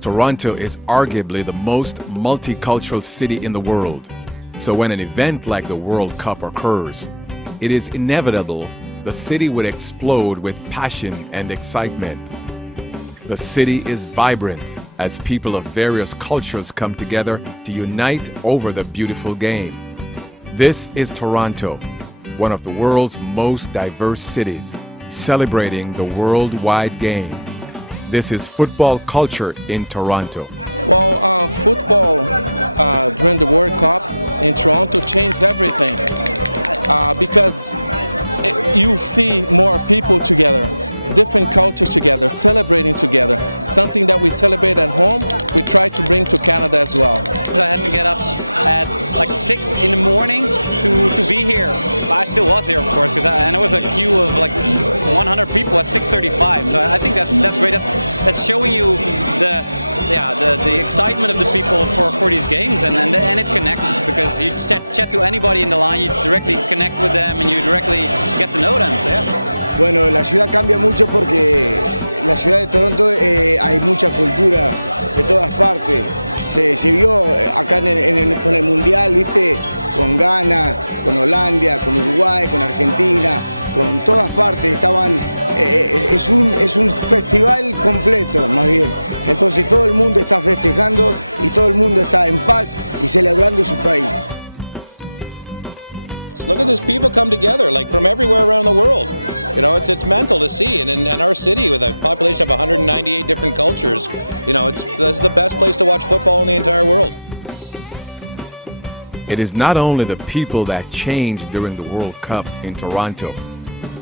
Toronto is arguably the most multicultural city in the world. So when an event like the World Cup occurs, it is inevitable the city would explode with passion and excitement. The city is vibrant as people of various cultures come together to unite over the beautiful game. This is Toronto, one of the world's most diverse cities, celebrating the worldwide game. This is football culture in Toronto. Well, football during the World Cup in Toronto changed everything because you see more people together, different cultures together, celebrating together. Something that we celebrate at home, we try to bring to Canada as well. I had to get up at like 6 in the morning to be here. I still was here, of course, and there was a queue of like 100 people at 6:35. So I think that's great. That's showing you the excitement of the people for these games, and it connects because you chat to anybody in the line, you directly connect with them, and you directly get to know them. So, yeah. Bueno, la ciudad cambia mucho porque en la ciudad de Toronto hay mucha cultura de todas partes. Se vio acá con el Mundial, ¿viste? Con Ghana, con Holanda, con Uruguay, con Argentina, con todas partes estaban. Es un festival completo, más bien. Entonces todo el mundo está festejando y todo el mundo está en paz y celebrando su país. Look at these people come together, like from everywhere around the world. You know, it's mental to see, and in our city with a population of 198 different cultures, you know, this is the best place to watch football in the entire world. It is not only the people that change during the World Cup in Toronto.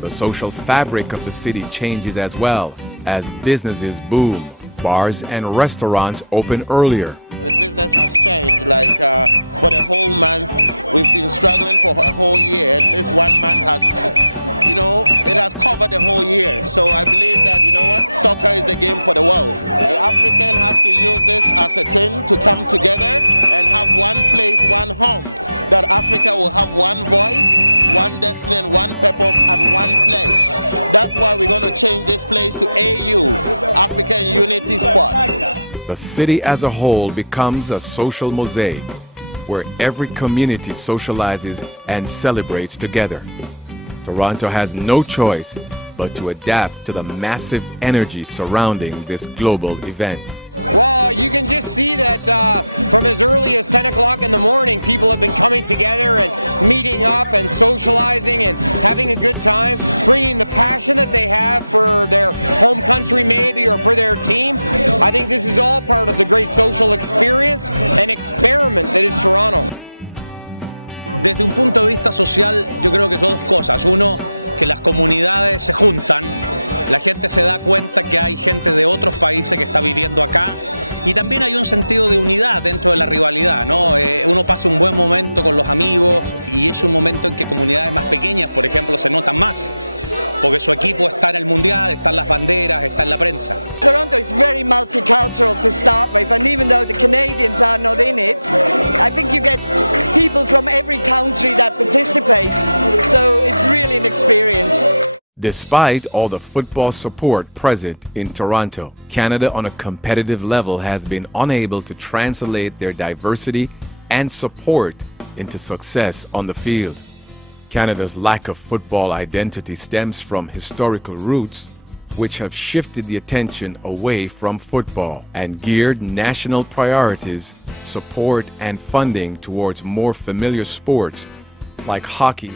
The social fabric of the city changes as well as businesses boom. Bars and restaurants open earlier. The business has changed. Like for the whole month, we've been struggling for a whole year. This 1 month has, you know, it has covered the whole year. So I believe that, you know what, soccer is the game for the world. The African have to use this as a thing to come together and have one place, one home. That Africa will have one voice, one destiny and one purpose at one place. That's why we're going to change this place to AU, African Unity Spot. The city as a whole becomes a social mosaic where every community socializes and celebrates together. Toronto has no choice but to adapt to the massive energy surrounding this global event. Well, you can just see that from as early as 10 o'clock in the morning, people have been coming together and meeting up and socializing and having a good time, bringing the passion that they have for their home country maybe or for their team. I think this is all part of the great social experience and experiment that is Toronto. Desde un punto de vista social, yo creo que son dos cosas. Uno, que las comunidades se juntan, la gente se da cuenta que hay gente de otros países que está viviendo acá, y también hay un sentido de unidad dentro de la rivalidad, ¿no? Uno pasa un buen momento con los amigos y es un momento en que comunidades más pequeñas, por ejemplo, se notan más, porque su equipo está en el mundial, están las banderas, está en la prensa. Toronto is very multicultural to start with, and even though the Canadians are not in it, I think you get people from every country that participates, so it's really an experience. Despite all the football support present in Toronto, Canada on a competitive level has been unable to translate their diversity and support into success on the field. Canada's lack of football identity stems from historical roots, which have shifted the attention away from football and geared national priorities, support, and funding towards more familiar sports like hockey.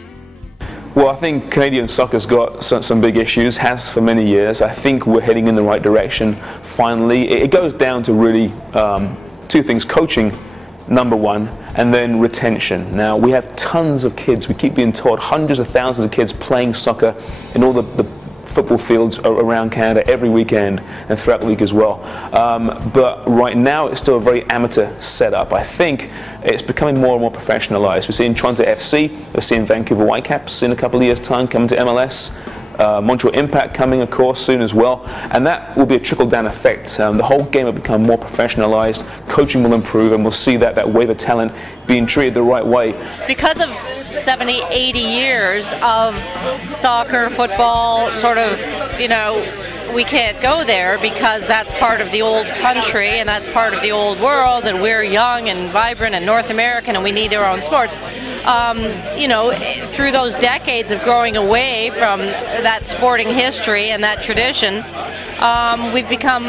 Well, I think Canadian soccer's got some big issues, has for many years. I think we're heading in the right direction finally. It goes down to really two things: coaching, number one, and then retention. Now, we have tons of kids. We keep being taught hundreds of thousands of kids playing soccer in all the football fields around Canada every weekend and throughout the week as well. But right now it's still a very amateur setup. I think it's becoming more and more professionalized. We're seeing Toronto FC, we're seeing Vancouver Whitecaps in a couple of years' time coming to MLS. Montreal Impact coming, of course, soon as well, and that will be a trickle-down effect. The whole game will become more professionalized, coaching will improve, and we'll see that wave of talent being treated the right way. Because of 70, 80 years of soccer, football, sort of, you know, we can't go there because that's part of the old country and that's part of the old world, and we're young and vibrant and North American and we need our own sports. You know, through those decades of growing away from that sporting history and that tradition, we've become,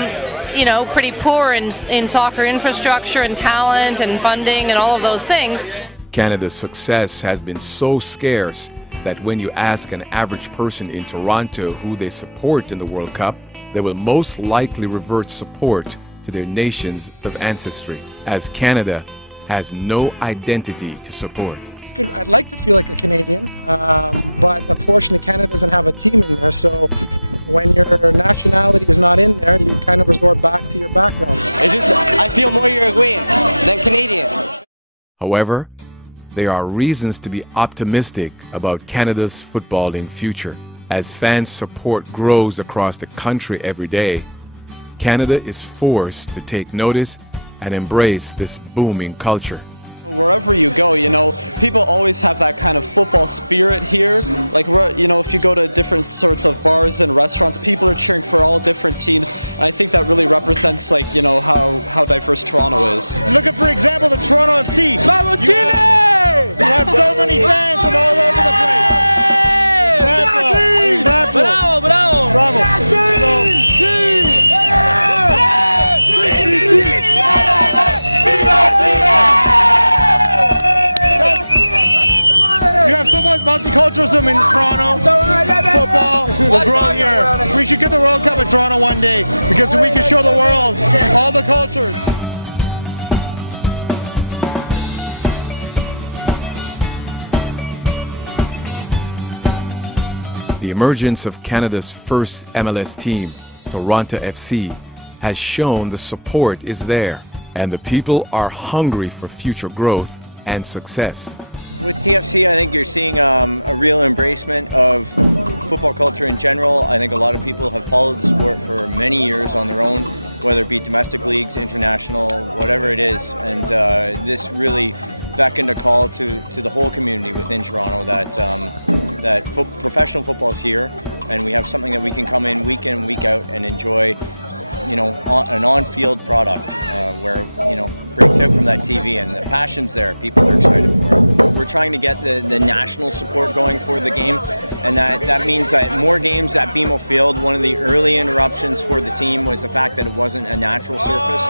you know, pretty poor in soccer infrastructure and talent and funding and all of those things. Canada's success has been so scarce that when you ask an average person in Toronto who they support in the World Cup, they will most likely revert support to their nations of ancestry, as Canada has no identity to support. I'd like to feel like a Canadian, but unfortunately Canada doesn't have a team in there, so when your nationality is not in there, you kind of resort back to your background. It's just, I feel more Uruguayan than Canadian. However, there are reasons to be optimistic about Canada's footballing future. As fans' support grows across the country every day, Canada is forced to take notice and embrace this booming culture. Wherever you go, you know, people always have that kind of football spirit here. Like, you know, if you go to different sorts of bars and restaurants, people are cheering for all different teams. And I think that really represents, like, you know, how diverse Toronto is. Look at, for example, the Toronto FC. You have so many fans from all over the place. Example. Bravo, bravo. Bravo. You have so much multiculturalism in Toronto. Football will grow here. We should get the World Cup in Toronto one day because we can show the world all the cultures. The emergence of Canada's first MLS team, Toronto FC, has shown the support is there, and the people are hungry for future growth and success. With TFC, I think you're seeing a real embracement of football culture in general. I think a lot of people have followed the sport for many years on their own, whether it be domestic leagues, international, whatever it is. And this really beckoned a call to the whole community within Toronto that professional football is here, and we have something that we can come in week out and enjoy, you know, an on-field product where, you know, breaks out from that TV, and the passion's there. People are excited for it. We're trying to get the national support going for the game, and that means that more games at BMO Field. One of the early interruptions for the team was the fact that it wasn't a natural surface.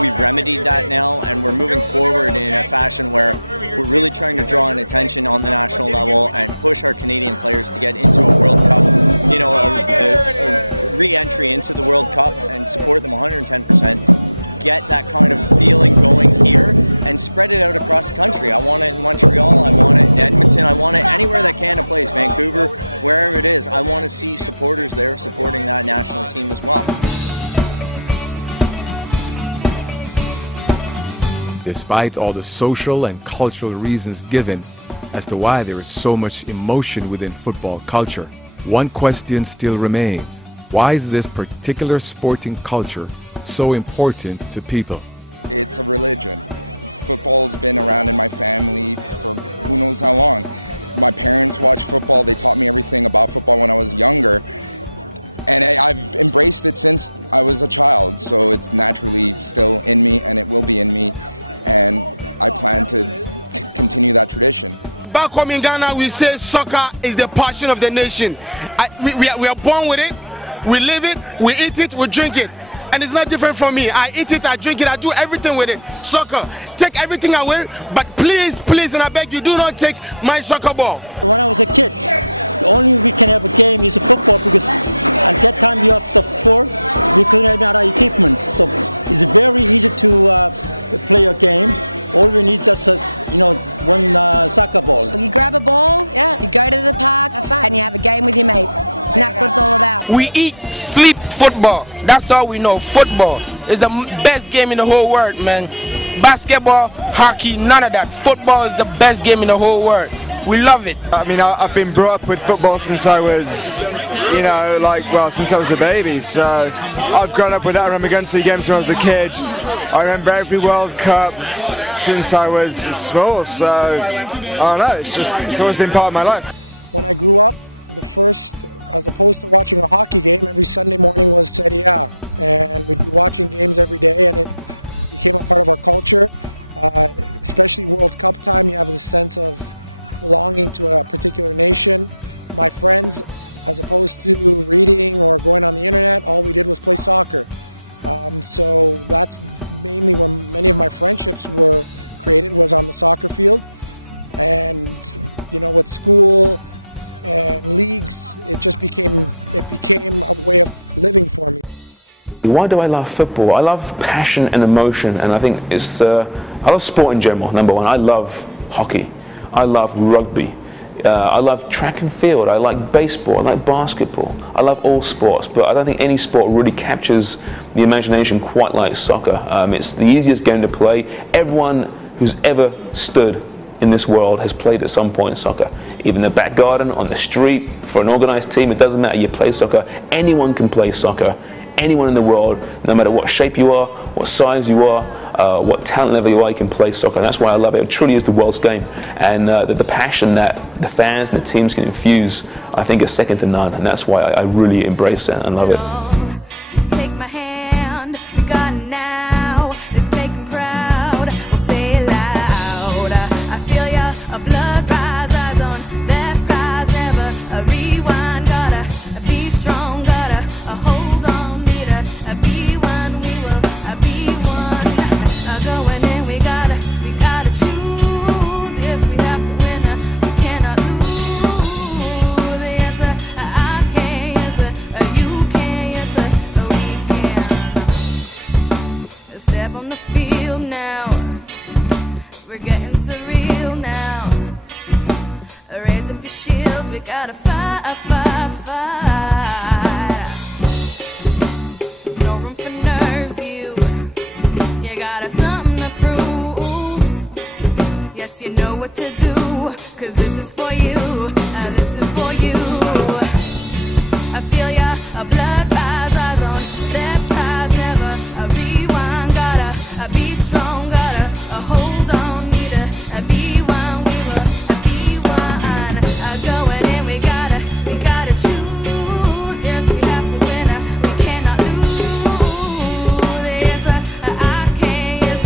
We've remedied that now, and we're moving forward in a fashion where we're really trying to draw an attention on the national level and push our Canadian players to get into a World Cup, you know, a re-entry into the World Cup, and support them 110%. Get that kind of feeling going here and spread it out across the country. I want it in Montreal, I want it in Edmonton, I want it anywhere that Canada plays, Vancouver, wherever it is. I want to see supporters there supporting that national team as well. Despite all the social and cultural reasons given as to why there is so much emotion within football culture, one question still remains. Why is this particular sporting culture so important to people? It's a religion. Football's been around in my family for who knows how long. My parents watched football. They taught me everything about football when I was younger. And I've embraced it since I was a child. So it's naturally still in me, and it will be in me. And I plan to continue that tradition. Back home in Ghana, we say soccer is the passion of the nation. We are born with it, we live it, we eat it, we drink it. And it's not different from me. I eat it, I drink it, I do everything with it. Soccer, take everything away, but please, please, and I beg you, do not take my soccer ball. When I was a kid, the only we can have a game is football, because at that time you have support, we couldn't have other equipment. So it's very easy to play a game. All we need is just one soccer ball. You grab a ball, you go to the park, and you have a game with your mates. And that's what it's all about. We eat, sleep football. That's all we know. Football is the best game in the whole world, man. Basketball, hockey, none of that. Football is the best game in the whole world. We love it. I mean, I've been brought up with football since I was you know, like, well, since I was a baby. So I've grown up with that. I remember going to see games when I was a kid. I remember every World Cup since I was small. So I don't know, it's always been part of my life. When I grew up, the first, as opposed to watching a hockey game, every Sunday morning was Serie A. And we'd be watching games every day, and it became a part of our culture. Especially World Cup time, you have this sense of belonging to a particular nation. My friends, as opposed to reading or going on the internet, all we did was play soccer. So that's mainly where many of my friendships were created, was on the soccer field. And you know, with school and leagues, it became a way of living for me. Why do I love football? I love passion and emotion, and I think it's I love sport in general. Number one, I love hockey, I love rugby, I love track and field, I like baseball, I like basketball, I love all sports, but I don't think any sport really captures the imagination quite like soccer. It's the easiest game to play. Everyone who's ever stood in this world has played at some point in soccer. Even in the back garden, on the street, for an organized team, it doesn't matter, you play soccer. Anyone can play soccer. Anyone in the world, no matter what shape you are, what size you are, what talent level you are, you can play soccer. And that's why I love it. It truly is the world's game. And the passion that the fans and the teams can infuse, I think, is second to none. And that's why I really embrace it and love it. Take my hand, we got it now. Let's make them proud. We'll say it loud. I feel ya, a blood rise, eyes on that prize. Never a rewind. Gotta be strong, gotta hold on. Be one, we will be one. Going in, we gotta choose. Yes, we have to win. We cannot lose. Yes, I can. Yes, you can. Yes, we can. Step on the field now. We're getting surreal now. Raise up your shield. We gotta fight, fight, fight. You know what to do, 'cause this is for you, this is for you. I feel ya, a blood rise, eyes on that prize. Never a rewind, gotta be strong, gotta hold on, need to be one, we will be one. Going in, we gotta choose. Yes, we have to win, we cannot lose. Yes, I can, yes,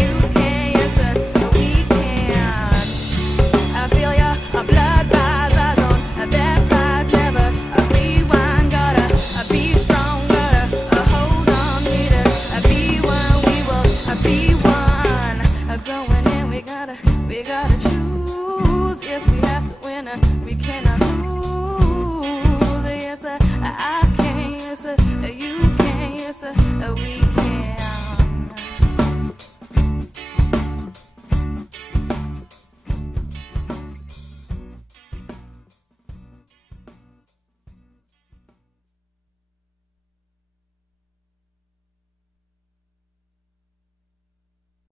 you can, yes, we can. I feel ya, a blood rise, eyes on that prize. Never a rewind, gotta be strong, gotta hold on, need to be one, we will be one. Going in, we gotta choose. Yes, we have to win, we cannot lose.